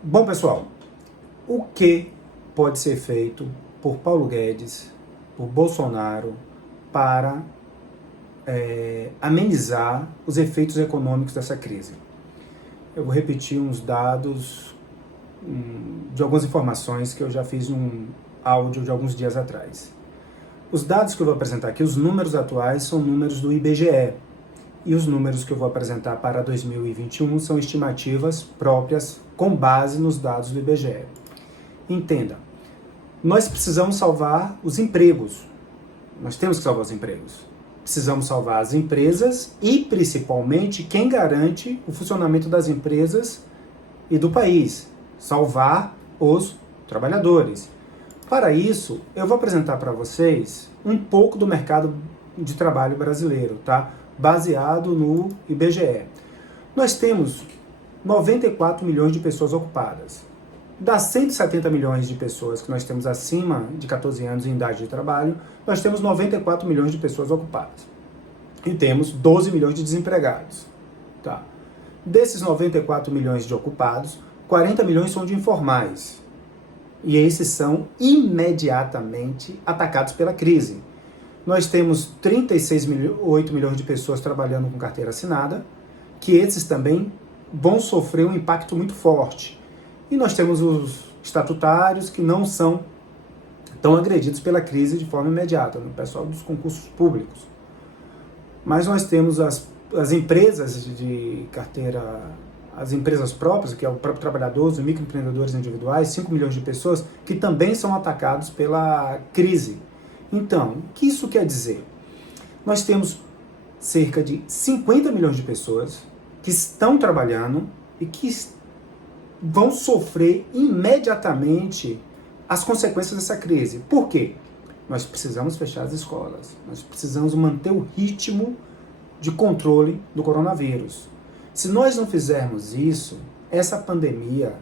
Bom, pessoal, o que pode ser feito por Paulo Guedes, por Bolsonaro, para amenizar os efeitos econômicos dessa crise? Eu vou repetir uns dados de algumas informações que eu já fiz num áudio de alguns dias atrás. Os dados que eu vou apresentar aqui, os números atuais, são números do IBGE. E os números que eu vou apresentar para 2021 são estimativas próprias com base nos dados do IBGE. Entenda, nós precisamos salvar os empregos. Nós temos que salvar os empregos. Precisamos salvar as empresas e, principalmente, quem garante o funcionamento das empresas e do país. Salvar os trabalhadores. Para isso, eu vou apresentar para vocês um pouco do mercado de trabalho brasileiro, tá? Baseado no IBGE. Nós temos 94 milhões de pessoas ocupadas. Das 170 milhões de pessoas que nós temos acima de 14 anos em idade de trabalho, nós temos 94 milhões de pessoas ocupadas. E temos 12 milhões de desempregados. Tá? Desses 94 milhões de ocupados, 40 milhões são de informais. E esses são imediatamente atacados pela crise. Nós temos 36,8 milhões de pessoas trabalhando com carteira assinada, que esses também vão sofrer um impacto muito forte. E nós temos os estatutários que não são tão agredidos pela crise de forma imediata, no pessoal dos concursos públicos. Mas nós temos as empresas de carteira, as empresas próprias, que é o próprio trabalhador, os microempreendedores individuais, 5 milhões de pessoas, que também são atacados pela crise. Então, o que isso quer dizer? Nós temos cerca de 50 milhões de pessoas que estão trabalhando e que vão sofrer imediatamente as consequências dessa crise. Por quê? Nós precisamos fechar as escolas, nós precisamos manter o ritmo de controle do coronavírus. Se nós não fizermos isso, essa pandemia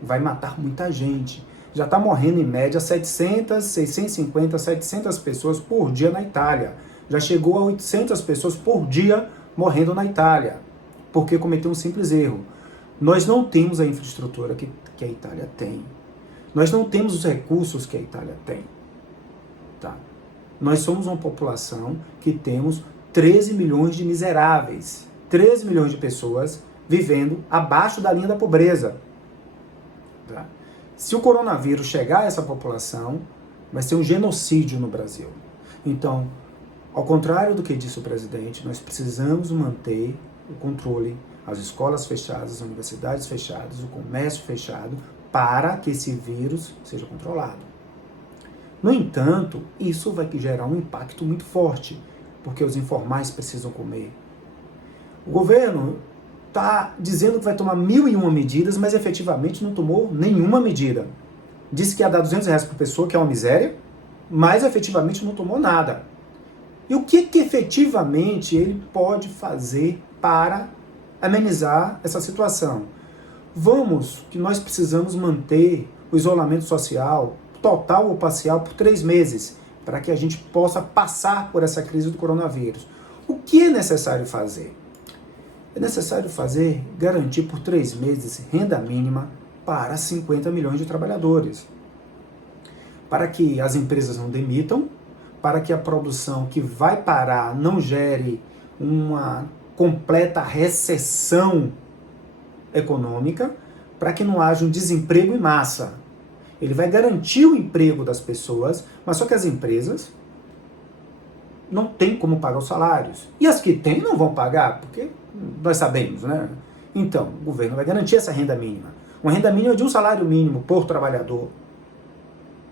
vai matar muita gente. Já está morrendo em média 700, 650, 700 pessoas por dia na Itália. Já chegou a 800 pessoas por dia morrendo na Itália, porque cometeu um simples erro. Nós não temos a infraestrutura que a Itália tem. Nós não temos os recursos que a Itália tem. Tá? Nós somos uma população que temos 13 milhões de miseráveis. 13 milhões de pessoas vivendo abaixo da linha da pobreza. Tá? Se o coronavírus chegar a essa população, vai ser um genocídio no Brasil. Então, ao contrário do que disse o presidente, nós precisamos manter o controle, as escolas fechadas, as universidades fechadas, o comércio fechado, para que esse vírus seja controlado. No entanto, isso vai gerar um impacto muito forte, porque os informais precisam comer. O governo está dizendo que vai tomar 1.001 medidas, mas efetivamente não tomou nenhuma medida. Disse que ia dar R$200 por pessoa, que é uma miséria, mas efetivamente não tomou nada. E o que efetivamente ele pode fazer para amenizar essa situação? Que nós precisamos manter o isolamento social, total ou parcial, por 3 meses, para que a gente possa passar por essa crise do coronavírus. O que é necessário fazer? É necessário garantir por 3 meses renda mínima para 50 milhões de trabalhadores. Para que as empresas não demitam, para que a produção que vai parar não gere uma completa recessão econômica, para que não haja um desemprego em massa. Ele vai garantir o emprego das pessoas, mas só que as empresas não têm como pagar os salários. E as que têm não vão pagar, porque nós sabemos, né? Então, o governo vai garantir essa renda mínima. Uma renda mínima de um salário mínimo por trabalhador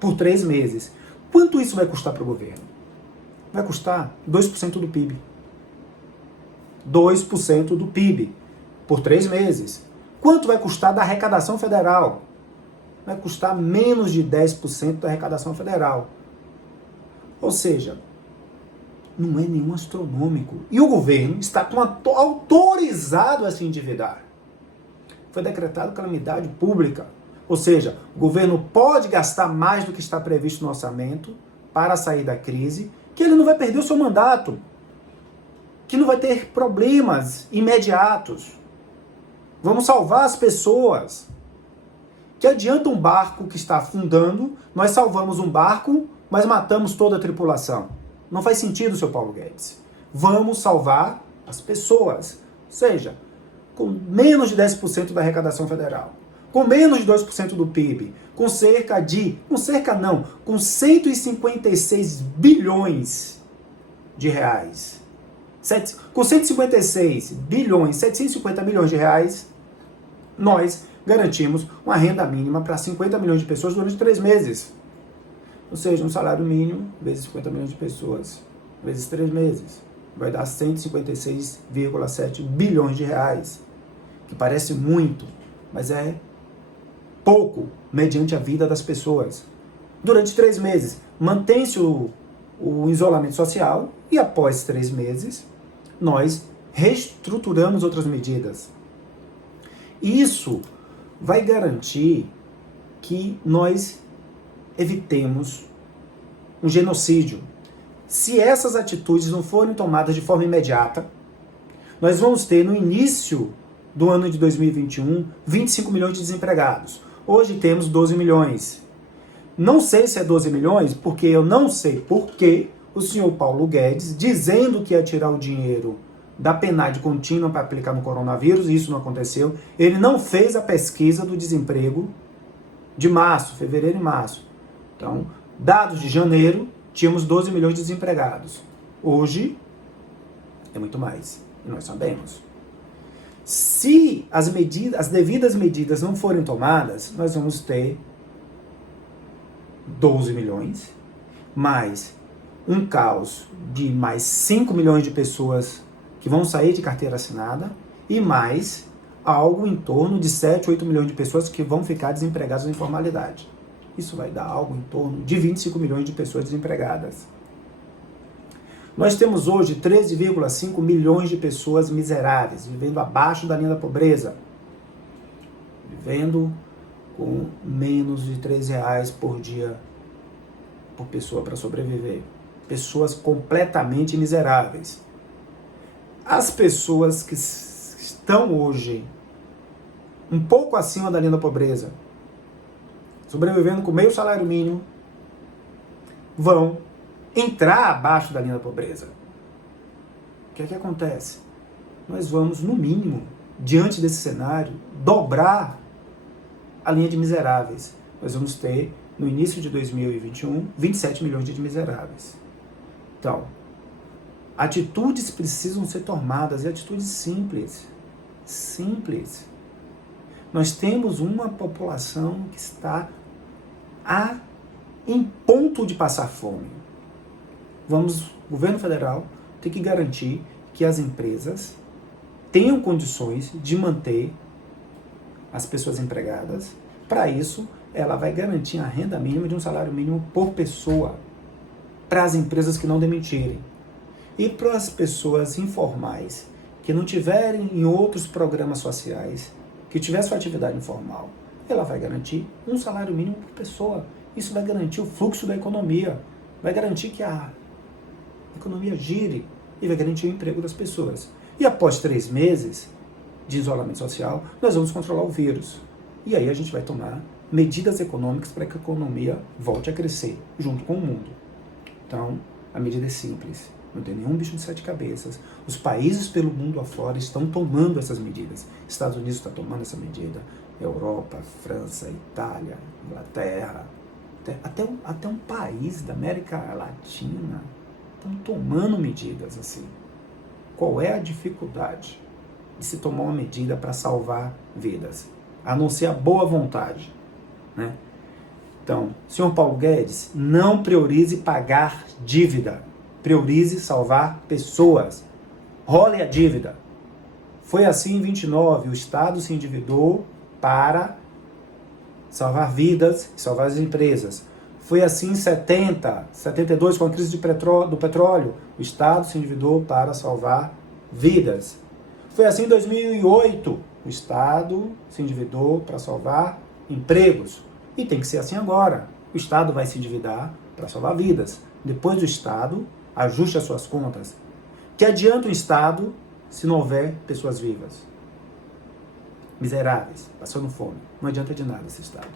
por 3 meses. Quanto isso vai custar para o governo? Vai custar 2% do PIB. 2% do PIB por 3 meses. Quanto vai custar da arrecadação federal? Vai custar menos de 10% da arrecadação federal. Ou seja, não é nenhum astronômico. E o governo está autorizado a se endividar. Foi decretado calamidade pública. Ou seja, o governo pode gastar mais do que está previsto no orçamento para sair da crise, que ele não vai perder o seu mandato, que não vai ter problemas imediatos. Vamos salvar as pessoas. Que adianta um barco que está afundando, nós salvamos um barco, mas matamos toda a tripulação? Não faz sentido, seu Paulo Guedes. Vamos salvar as pessoas. Ou seja, com menos de 10% da arrecadação federal, com menos de 2% do PIB, com 156 bilhões de reais, com 156 bilhões, 750 milhões de reais, nós garantimos uma renda mínima para 50 milhões de pessoas durante 3 meses. Ou seja, um salário mínimo vezes 50 milhões de pessoas, vezes 3 meses. Vai dar 156,7 bilhões de reais. Que parece muito, mas é pouco mediante a vida das pessoas. Durante 3 meses, mantém-se o isolamento social e após 3 meses, nós reestruturamos outras medidas. Isso vai garantir que nós evitemos um genocídio. Se essas atitudes não forem tomadas de forma imediata, nós vamos ter no início do ano de 2021 25 milhões de desempregados. Hoje temos 12 milhões. Não sei se é 12 milhões, porque eu não sei por que o senhor Paulo Guedes, dizendo que ia tirar o dinheiro da PNAD contínua para aplicar no coronavírus, e isso não aconteceu. Ele não fez a pesquisa do desemprego de março, fevereiro e março. Então, dados de janeiro, tínhamos 12 milhões de desempregados. Hoje, é muito mais. E nós sabemos. Se as devidas medidas não forem tomadas, nós vamos ter 12 milhões, mais um caos de mais 5 milhões de pessoas que vão sair de carteira assinada e mais algo em torno de 7, 8 milhões de pessoas que vão ficar desempregadas na informalidade. Isso vai dar algo em torno de 25 milhões de pessoas desempregadas. Nós temos hoje 13,5 milhões de pessoas miseráveis, vivendo abaixo da linha da pobreza, vivendo com menos de R$3 por dia por pessoa para sobreviver. Pessoas completamente miseráveis. As pessoas que estão hoje um pouco acima da linha da pobreza, sobrevivendo com meio salário mínimo, vão entrar abaixo da linha da pobreza. O que é que acontece? Nós vamos, no mínimo, diante desse cenário, dobrar a linha de miseráveis. Nós vamos ter, no início de 2021, 27 milhões de miseráveis. Então, atitudes precisam ser tomadas, e atitudes simples. Simples. Nós temos uma população que está em ponto de passar fome. O governo federal tem que garantir que as empresas tenham condições de manter as pessoas empregadas. Para isso, ela vai garantir a renda mínima de um salário mínimo por pessoa para as empresas que não demitirem. E para as pessoas informais que não tiverem em outros programas sociais, que tiver sua atividade informal, ela vai garantir um salário mínimo por pessoa. Isso vai garantir o fluxo da economia, vai garantir que a economia gire e vai garantir o emprego das pessoas. E após 3 meses de isolamento social, nós vamos controlar o vírus. E aí a gente vai tomar medidas econômicas para que a economia volte a crescer junto com o mundo. Então, a medida é simples. Não tem nenhum bicho de 7 cabeças. Os países pelo mundo afora estão tomando essas medidas. Estados Unidos está tomando essa medida. Europa, França, Itália, Inglaterra. Até um país da América Latina estão tomando medidas assim. Qual é a dificuldade de se tomar uma medida para salvar vidas? A não ser a boa vontade, né? Então, senhor Paulo Guedes, não priorize pagar dívida. Priorize salvar pessoas. Role a dívida. Foi assim em 29, o Estado se endividou para salvar vidas e salvar as empresas. Foi assim em 70, 72, com a crise do petróleo, o Estado se endividou para salvar vidas. Foi assim em 2008, o Estado se endividou para salvar empregos. E tem que ser assim agora. O Estado vai se endividar para salvar vidas. Depois do Estado, ajuste as suas contas. Que adianta o Estado se não houver pessoas vivas? miseráveis, passando fome. Não adianta de nada esse Estado.